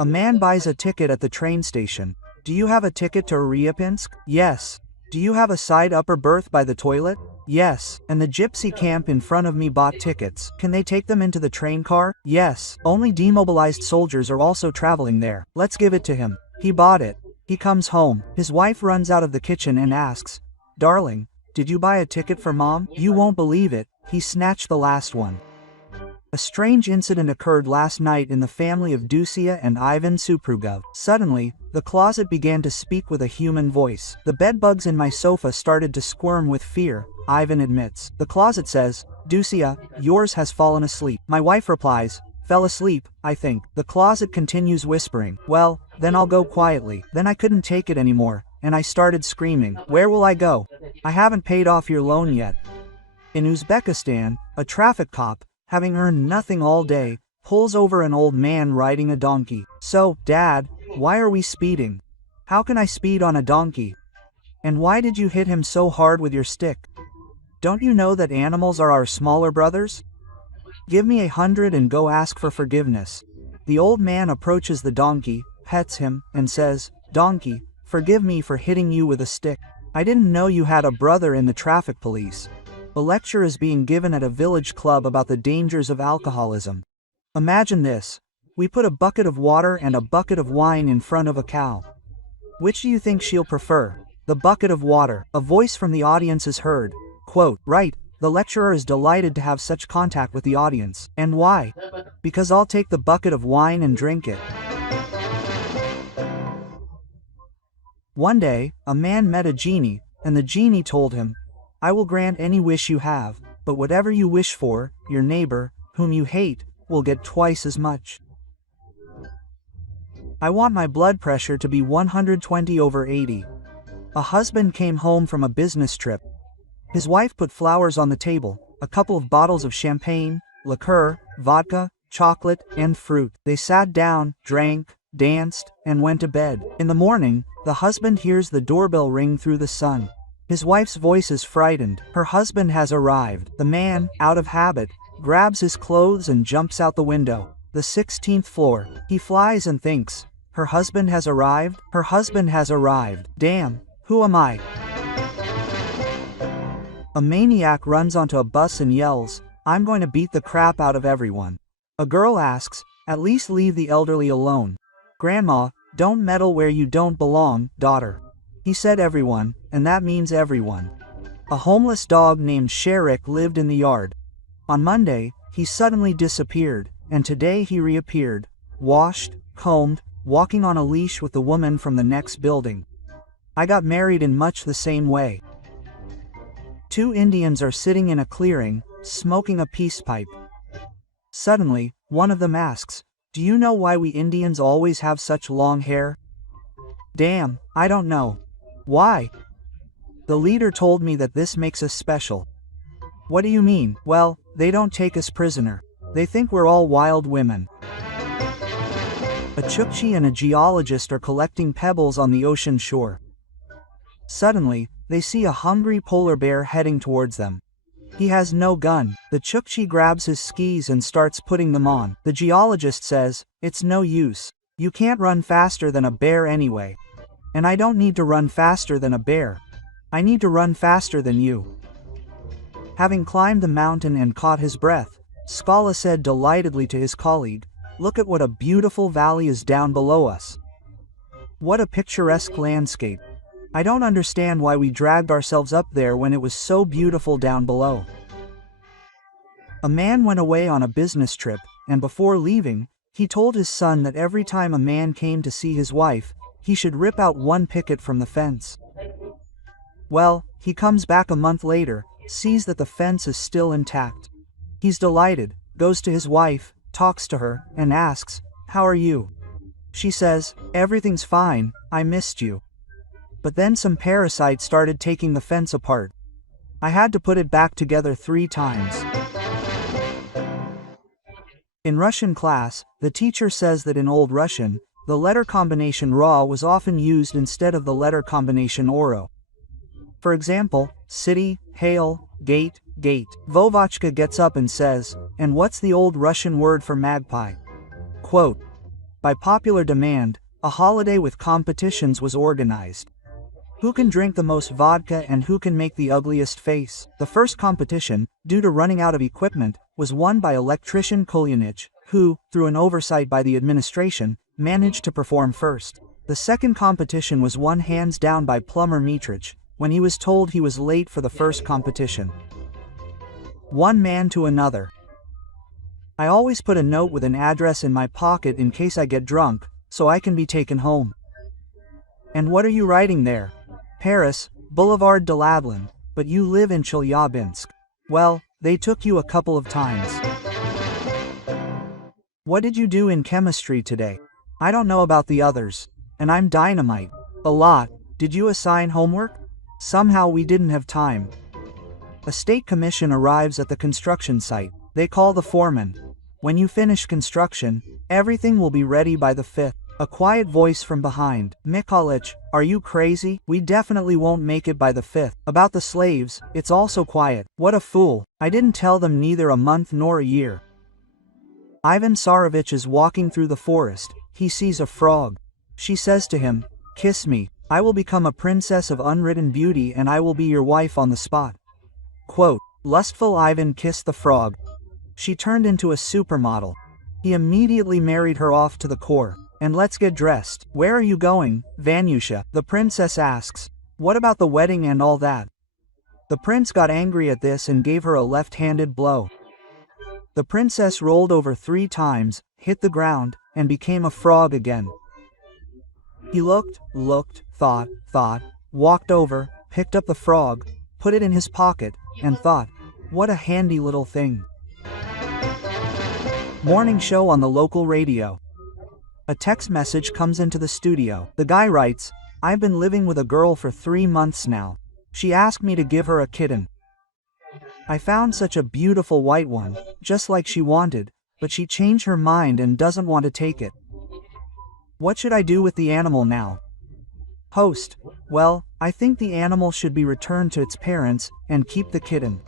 A man buys a ticket at the train station. Do you have a ticket to Ryapinsk? Yes. Do you have a side upper berth by the toilet? Yes. And the gypsy camp in front of me bought tickets. Can they take them into the train car? Yes. Only demobilized soldiers are also traveling there. Let's give it to him. He bought it. He comes home. His wife runs out of the kitchen and asks, "Darling, did you buy a ticket for mom?" You won't believe it. He snatched the last one. A strange incident occurred last night in the family of Dusia and Ivan Suprugov. Suddenly, the closet began to speak with a human voice. The bedbugs in my sofa started to squirm with fear, Ivan admits. The closet says, "Dusia, yours has fallen asleep." My wife replies, "Fell asleep, I think." The closet continues whispering, "Well, then I'll go quietly." Then I couldn't take it anymore, and I started screaming, "Where will I go? I haven't paid off your loan yet." In Uzbekistan, a traffic cop, having earned nothing all day, pulls over an old man riding a donkey. "So, Dad, why are we speeding? How can I speed on a donkey? And why did you hit him so hard with your stick? Don't you know that animals are our smaller brothers? Give me 100 and go ask for forgiveness." The old man approaches the donkey, pets him, and says, "Donkey, forgive me for hitting you with a stick. I didn't know you had a brother in the traffic police." A lecture is being given at a village club about the dangers of alcoholism. Imagine this. We put a bucket of water and a bucket of wine in front of a cow. Which do you think she'll prefer? The bucket of water. A voice from the audience is heard. Quote, "Right, the lecturer is delighted to have such contact with the audience. And why? Because I'll take the bucket of wine and drink it." One day, a man met a genie, and the genie told him, "I will grant any wish you have, but whatever you wish for, your neighbor, whom you hate, will get twice as much." I want my blood pressure to be 120/80. A husband came home from a business trip. His wife put flowers on the table, a couple of bottles of champagne, liqueur, vodka, chocolate, and fruit. They sat down, drank, danced, and went to bed. In the morning, the husband hears the doorbell ring through the sun. His wife's voice is frightened. Her husband has arrived. The man, out of habit, grabs his clothes and jumps out the window. The 16th floor. He flies and thinks, "Her husband has arrived? Her husband has arrived. Damn, who am I?" A maniac runs onto a bus and yells, "I'm going to beat the crap out of everyone." A girl asks, "At least leave the elderly alone." "Grandma, don't meddle where you don't belong, daughter." He said everyone, and that means everyone. A homeless dog named Sherik lived in the yard. On Monday, he suddenly disappeared, and today he reappeared, washed, combed, walking on a leash with the woman from the next building. I got married in much the same way. Two Indians are sitting in a clearing, smoking a peace pipe. Suddenly, one of them asks, "Do you know why we Indians always have such long hair?" "Damn, I don't know." "Why?" "The leader told me that this makes us special." "What do you mean?" "Well, they don't take us prisoner. They think we're all wild women." A Chukchi and a geologist are collecting pebbles on the ocean shore. Suddenly, they see a hungry polar bear heading towards them. He has no gun. The Chukchi grabs his skis and starts putting them on. The geologist says, "It's no use. You can't run faster than a bear anyway. And I don't need to run faster than a bear. I need to run faster than you." Having climbed the mountain and caught his breath, Skala said delightedly to his colleague, "Look at what a beautiful valley is down below us. What a picturesque landscape. I don't understand why we dragged ourselves up there when it was so beautiful down below." A man went away on a business trip, and before leaving, he told his son that every time a man came to see his wife, he should rip out one picket from the fence. Well, he comes back a month later, sees that the fence is still intact. He's delighted, goes to his wife, talks to her, and asks, "How are you?" She says, "Everything's fine, I missed you." But then some parasite started taking the fence apart. I had to put it back together 3 times. In Russian class, the teacher says that in Old Russian, the letter combination ra was often used instead of the letter combination oro. For example, city, hail, gate, gate. Vovachka gets up and says, "And what's the Old Russian word for magpie?" Quote, by popular demand, a holiday with competitions was organized. Who can drink the most vodka and who can make the ugliest face? The first competition, due to running out of equipment, was won by electrician Kulyanich, who, through an oversight by the administration, managed to perform first. The second competition was won hands down by plumber Mitrich, when he was told he was late for the first competition. One man to another. I always put a note with an address in my pocket in case I get drunk, so I can be taken home. And what are you writing there? Paris, Boulevard de Ladlin, but you live in Chelyabinsk. Well, they took you a couple of times. What did you do in chemistry today? I don't know about the others. And I'm dynamite. A lot. Did you assign homework? Somehow we didn't have time. A state commission arrives at the construction site. They call the foreman. When you finish construction, everything will be ready by the 5th. A quiet voice from behind. Mikolich, are you crazy? We definitely won't make it by the 5th. About the slaves, it's also quiet. What a fool. I didn't tell them neither a month nor a year. Ivan Tsarevich is walking through the forest. He sees a frog. She says to him, "Kiss me. I will become a princess of unwritten beauty and I will be your wife on the spot." Quote, lustful Ivan kissed the frog. She turned into a supermodel. He immediately married her off to the core. And let's get dressed. Where are you going, Vanyusha? The princess asks. What about the wedding and all that? The prince got angry at this and gave her a left-handed blow. The princess rolled over 3 times, hit the ground, and became a frog again. He looked, thought, walked over, picked up the frog, put it in his pocket, and thought, what a handy little thing. Morning show on the local radio. A text message comes into the studio. The guy writes, I've been living with a girl for 3 months now. She asked me to give her a kitten. I found such a beautiful white one, just like she wanted, but she changed her mind and doesn't want to take it. What should I do with the animal now? Host, well, I think the animal should be returned to its parents, and keep the kitten.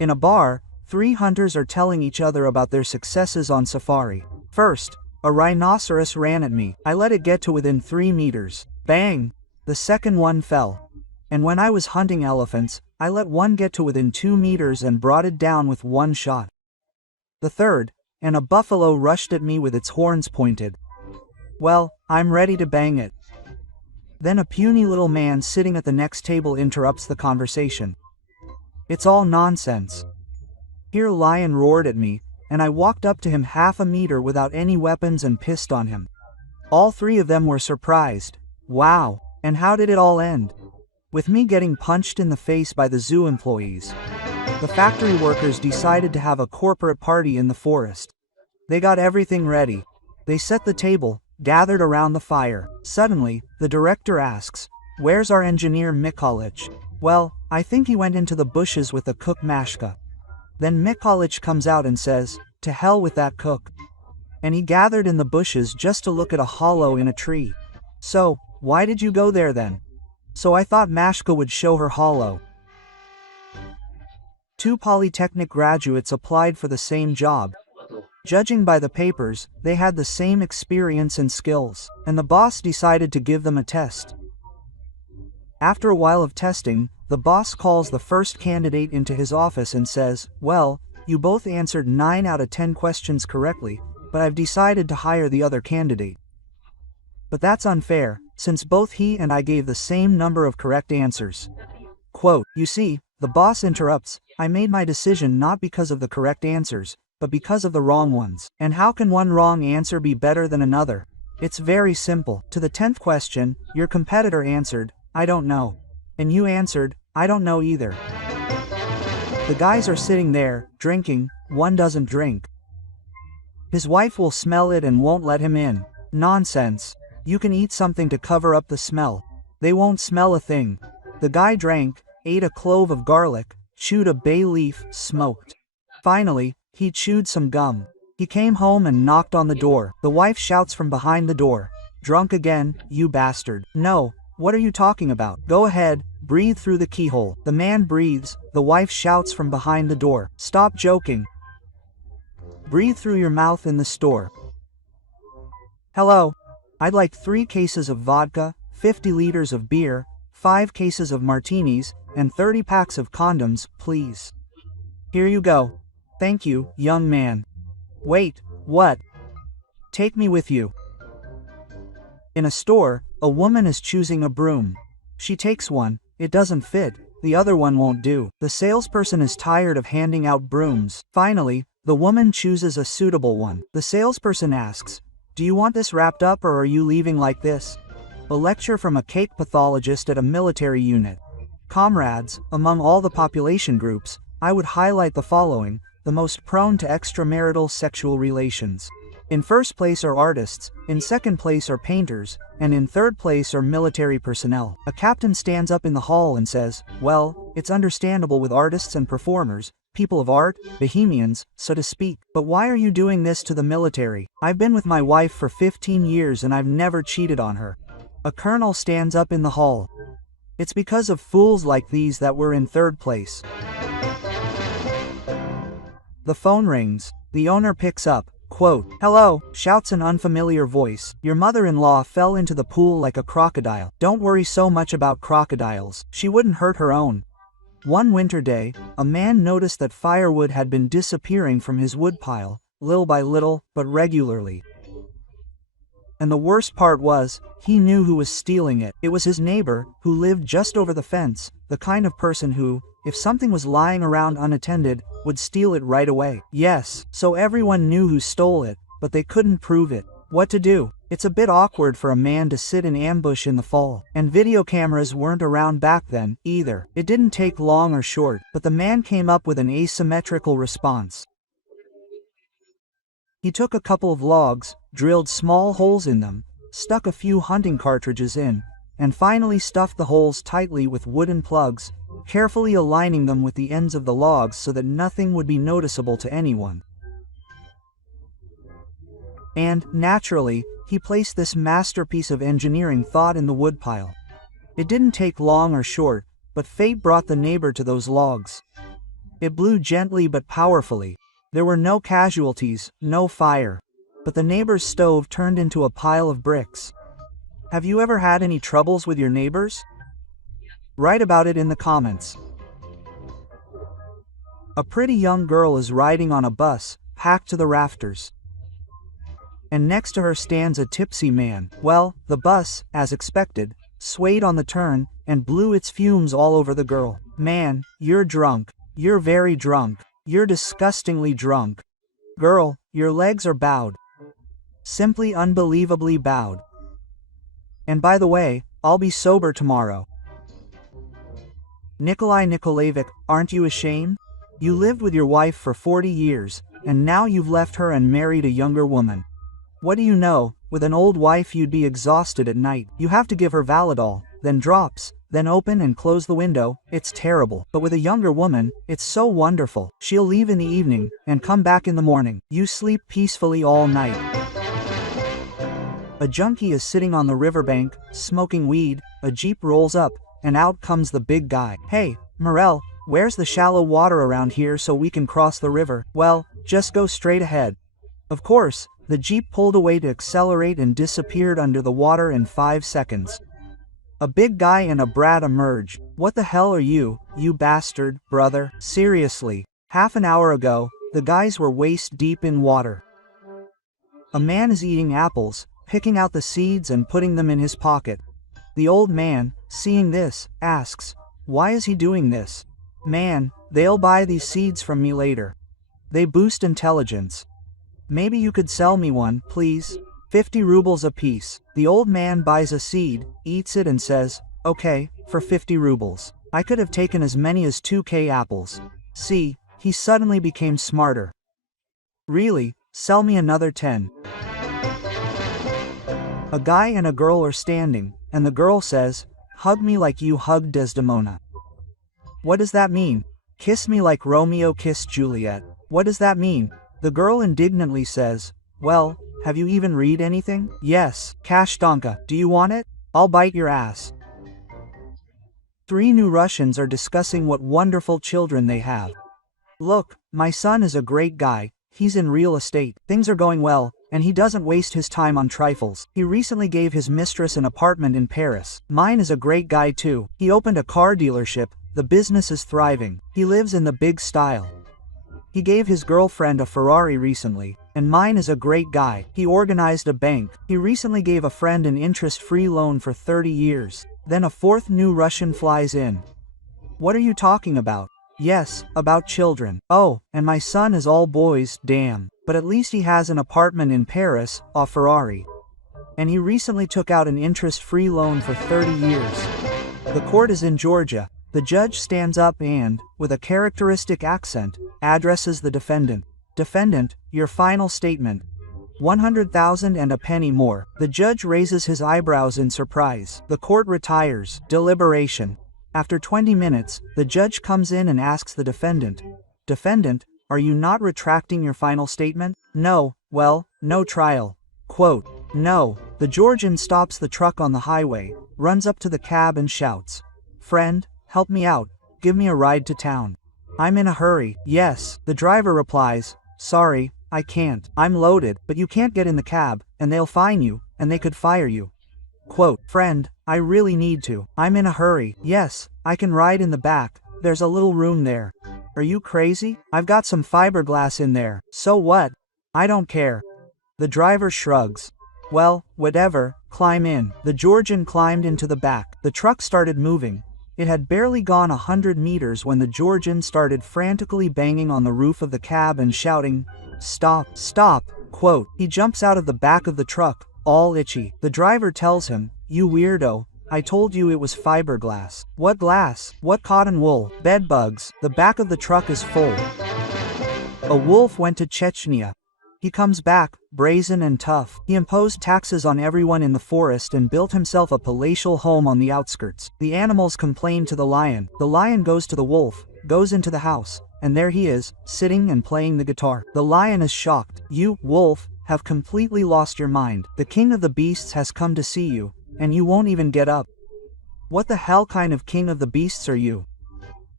In a bar, 3 hunters are telling each other about their successes on safari. First, a rhinoceros ran at me. I let it get to within 3 meters. Bang! The second one fell. And when I was hunting elephants, I let one get to within 2 meters and brought it down with 1 shot. The third, and a buffalo rushed at me with its horns pointed. Well, I'm ready to bang it. Then a puny little man sitting at the next table interrupts the conversation. It's all nonsense. Here lion roared at me, and I walked up to him half a meter without any weapons and pissed on him. All 3 of them were surprised. Wow, and how did it all end? With me getting punched in the face by the zoo employees. The factory workers decided to have a corporate party in the forest. They got everything ready. They set the table, gathered around the fire. Suddenly, the director asks, where's our engineer Mikolich? Well, I think he went into the bushes with the cook Mashka. Then Mikolich comes out and says, to hell with that cook. And he gathered in the bushes just to look at a hollow in a tree. So, why did you go there then? So I thought Mashka would show her hollow. 2 polytechnic graduates applied for the same job. Judging by the papers, they had the same experience and skills, and the boss decided to give them a test. After a while of testing, the boss calls the first candidate into his office and says, well, you both answered 9 out of 10 questions correctly, but I've decided to hire the other candidate. But that's unfair, since both he and I gave the same number of correct answers. Quote, you see, the boss interrupts, I made my decision not because of the correct answers, but because of the wrong ones. And how can one wrong answer be better than another? It's very simple. To the 10th question, your competitor answered, I don't know. And you answered, I don't know either. The guys are sitting there, drinking, one doesn't drink. His wife will smell it and won't let him in. Nonsense. You can eat something to cover up the smell. They won't smell a thing. The guy drank, ate a clove of garlic, chewed a bay leaf, smoked. Finally, he chewed some gum. He came home and knocked on the door. The wife shouts from behind the door, drunk again, you bastard. No, what are you talking about? Go ahead, breathe through the keyhole. The man breathes, the wife shouts from behind the door, stop joking. Breathe through your mouth in the store. Hello. I'd like 3 cases of vodka, 50 liters of beer, 5 cases of martinis, and 30 packs of condoms, please. Here you go. Thank you, young man. Wait, what? Take me with you. In a store, a woman is choosing a broom. She takes one, it doesn't fit, the other one won't do. The salesperson is tired of handing out brooms. Finally, the woman chooses a suitable one. The salesperson asks, "Do you want this wrapped up or are you leaving like this?" A lecture from a cake pathologist at a military unit. Comrades, among all the population groups, I would highlight the following, the most prone to extramarital sexual relations. In first place are artists, in second place are painters, and in third place are military personnel. A captain stands up in the hall and says, "Well, it's understandable with artists and performers, people of art, bohemians, so to speak. But why are you doing this to the military? I've been with my wife for 15 years and I've never cheated on her." A colonel stands up in the hall. "It's because of fools like these that we're in third place." The phone rings. The owner picks up. Quote, "Hello," shouts an unfamiliar voice. "Your mother-in-law fell into the pool like a crocodile. Don't worry so much about crocodiles. She wouldn't hurt her own." One winter day, a man noticed that firewood had been disappearing from his woodpile, little by little, but regularly. And the worst part was, he knew who was stealing it. It was his neighbor, who lived just over the fence, the kind of person who, if something was lying around unattended, would steal it right away. Yes, so everyone knew who stole it, but they couldn't prove it. What to do? It's a bit awkward for a man to sit in ambush in the fall. And video cameras weren't around back then, either. It didn't take long or short, but the man came up with an asymmetrical response. He took a couple of logs, drilled small holes in them, stuck a few hunting cartridges in, and finally stuffed the holes tightly with wooden plugs, carefully aligning them with the ends of the logs so that nothing would be noticeable to anyone. And, naturally, he placed this masterpiece of engineering thought in the woodpile. It didn't take long or short, but fate brought the neighbor to those logs. It blew gently but powerfully. There were no casualties, no fire. But the neighbor's stove turned into a pile of bricks. Have you ever had any troubles with your neighbors? Write about it in the comments. A pretty young girl is riding on a bus, packed to the rafters. And next to her stands a tipsy man. Well, the bus, as expected, swayed on the turn, and blew its fumes all over the girl. "Man, you're drunk. You're very drunk. You're disgustingly drunk. Girl, your legs are bowed. Simply unbelievably bowed. And by the way, I'll be sober tomorrow." Nikolai Nikolaevich, aren't you ashamed? You lived with your wife for 40 years, and now you've left her and married a younger woman. What do you know, with an old wife you'd be exhausted at night. You have to give her Valadol, then drops, then open and close the window. It's terrible. But with a younger woman, it's so wonderful. She'll leave in the evening, and come back in the morning. You sleep peacefully all night. A junkie is sitting on the riverbank, smoking weed. A jeep rolls up, and out comes the big guy. "Hey, Morel, where's the shallow water around here so we can cross the river?" "Well, just go straight ahead." Of course, the jeep pulled away to accelerate and disappeared under the water in 5 seconds. A big guy and a brat emerge. "What the hell are you bastard, brother? Seriously. Half an hour ago, the guys were waist deep in water." A man is eating apples, picking out the seeds and putting them in his pocket. The old man, seeing this, asks, "Why is he doing this?" "Man, they'll buy these seeds from me later. They boost intelligence. Maybe you could sell me one, please? 50 rubles a piece." The old man buys a seed, eats it and says, "Okay, for 50 rubles. I could have taken as many as 2K apples." See, he suddenly became smarter. "Really, sell me another 10. A guy and a girl are standing, and the girl says, "Hug me like you hugged Desdemona." What does that mean? "Kiss me like Romeo kissed Juliet." What does that mean? The girl indignantly says, "Well, have you even read anything?" "Yes, Kashtanka, do you want it? I'll bite your ass." 3 new Russians are discussing what wonderful children they have. "Look, my son is a great guy, he's in real estate. Things are going well, And he doesn't waste his time on trifles. He recently gave his mistress an apartment in Paris. Mine is a great guy too. He opened a car dealership, the business is thriving. He lives in the big style. He gave his girlfriend a Ferrari recently. And mine is a great guy. He organized a bank. He recently gave a friend an interest-free loan for 30 years. Then a fourth new Russian flies in. What are you talking about? Yes, about children. Oh, and my son is all boys, damn. But at least he has an apartment in Paris, a Ferrari. And he recently took out an interest-free loan for 30 years. The court is in Georgia. The judge stands up and, with a characteristic accent, addresses the defendant. Defendant, your final statement. 100,000 and a penny more. The judge raises his eyebrows in surprise. The court retires. Deliberation. After 20 minutes, the judge comes in and asks the defendant, Defendant, are you not retracting your final statement? No, well, no trial. Quote, no. The Georgian stops the truck on the highway, runs up to the cab and shouts, Friend, help me out, give me a ride to town. I'm in a hurry. Yes. The driver replies, Sorry, I can't. I'm loaded, but you can't get in the cab, and they'll fine you, and they could fire you. Quote, Friend, I really need to. I'm in a hurry. Yes, I can ride in the back. There's a little room there. Are you crazy? I've got some fiberglass in there. So what? I don't care. The driver shrugs. Well, whatever, climb in. The Georgian climbed into the back. The truck started moving. It had barely gone 100 meters when the Georgian started frantically banging on the roof of the cab and shouting, Stop, stop. Quote, he jumps out of the back of the truck, all itchy. The driver tells him, You weirdo, I told you it was fiberglass. What glass? What cotton wool? Bed bugs. The back of the truck is full. A wolf went to Chechnya. He comes back, brazen and tough. He imposed taxes on everyone in the forest and built himself a palatial home on the outskirts. The animals complain to the lion. The lion goes to the wolf, goes into the house, and there he is, sitting and playing the guitar. The lion is shocked. You, wolf, have completely lost your mind. The king of the beasts has come to see you, and you won't even get up. What the hell kind of king of the beasts are you?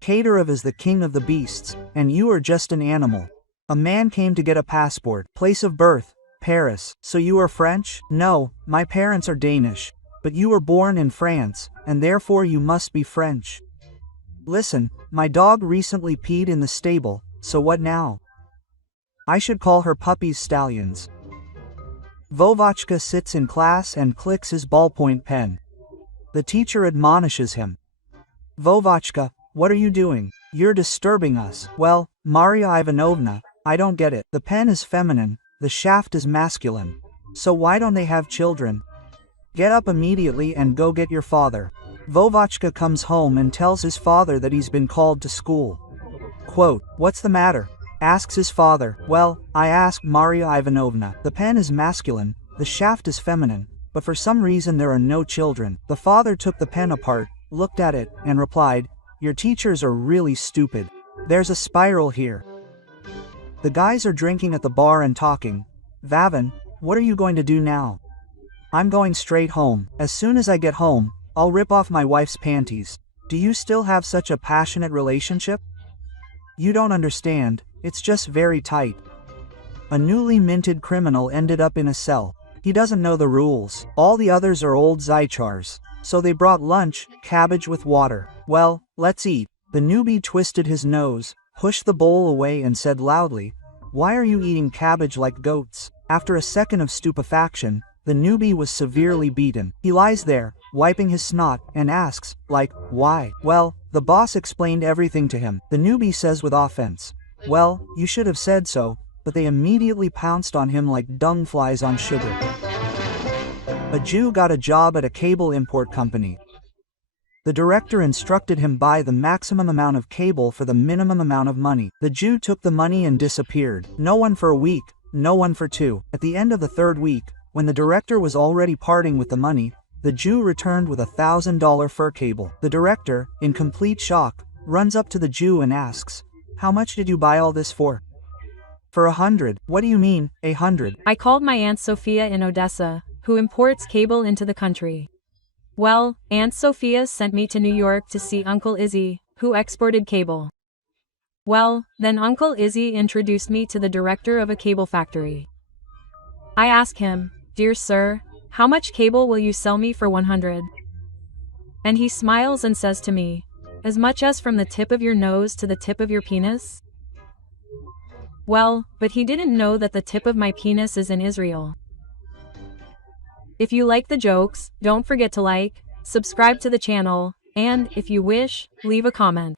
Kadyrov is the king of the beasts, and you are just an animal. A man came to get a passport. Place of birth, Paris. So you are French? No, my parents are Danish. But you were born in France, and therefore you must be French. Listen, my dog recently peed in the stable, so what now? I should call her puppies stallions. Vovachka sits in class and clicks his ballpoint pen. The teacher admonishes him. Vovachka, what are you doing? You're disturbing us. Well, Maria Ivanovna, I don't get it. The pen is feminine, the shaft is masculine. So why don't they have children? Get up immediately and go get your father. Vovachka comes home and tells his father that he's been called to school. Quote, What's the matter? Asks his father. Well, I asked Maria Ivanovna. The pen is masculine, the shaft is feminine, but for some reason there are no children. The father took the pen apart, looked at it, and replied, Your teachers are really stupid. There's a spiral here. The guys are drinking at the bar and talking. Vavin, what are you going to do now? I'm going straight home. As soon as I get home, I'll rip off my wife's panties. Do you still have such a passionate relationship? You don't understand, it's just very tight. A newly minted criminal ended up in a cell. He doesn't know the rules. All the others are old Zychars. So they brought lunch, cabbage with water. Well, let's eat. The newbie twisted his nose, pushed the bowl away and said loudly, Why are you eating cabbage like goats? After a second of stupefaction, the newbie was severely beaten. He lies there, wiping his snot, and asks, why? Well, the boss explained everything to him. The newbie says with offense, Well, you should have said so, but they immediately pounced on him like dung flies on sugar. A Jew got a job at a cable import company. The director instructed him buy the maximum amount of cable for the minimum amount of money. The Jew took the money and disappeared. No one for a week, no one for 2. At the end of the 3rd week, when the director was already parting with the money, the Jew returned with $1,000 fur cable. The director, in complete shock, runs up to the Jew and asks, How much did you buy all this for? For 100. What do you mean, 100? I called my Aunt Sophia in Odessa, who imports cable into the country. Well, Aunt Sophia sent me to New York to see Uncle Izzy, who exported cable. Well, then Uncle Izzy introduced me to the director of a cable factory. I ask him, "Dear sir, how much cable will you sell me for 100?" And he smiles and says to me, "As much as from the tip of your nose to the tip of your penis?" Well, but he didn't know that the tip of my penis is in Israel. If you like the jokes, don't forget to like, subscribe to the channel, and, if you wish, leave a comment.